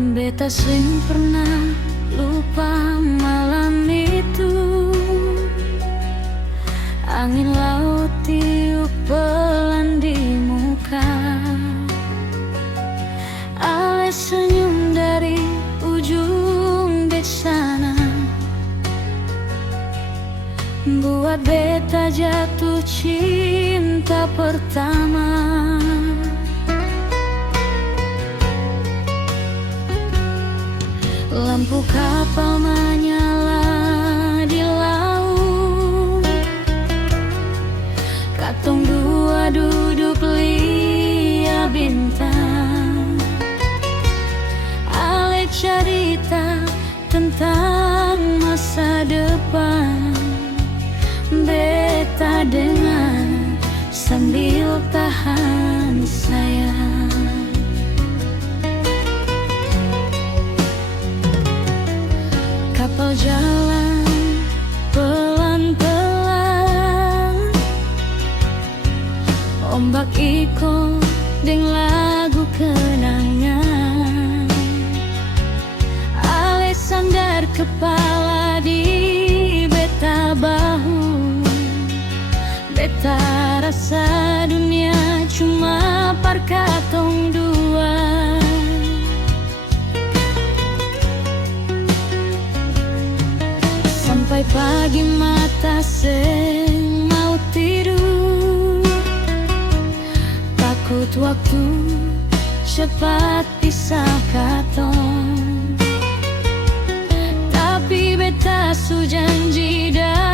Beta sing pernah lupa malam itu. Angin laut tiup pelan di muka. Ale senyum dari ujung dek sana, buat beta jatuh cinta pertama. Lampu kapal menyala di laut, katong dua duduk lia bintang. Ale cerita tentang masa depan, beta dengar sambil tahan sayang. Kapal jalan pelan-pelan, ombak ikut deng lagu kenangan. Ale sandar kepala di beta bahu, beta rasa dunia cuma par katong dua. Sampai pagi mata seng mau tidur, takut waktu cepat pisah katong. Tapi beta su janji dah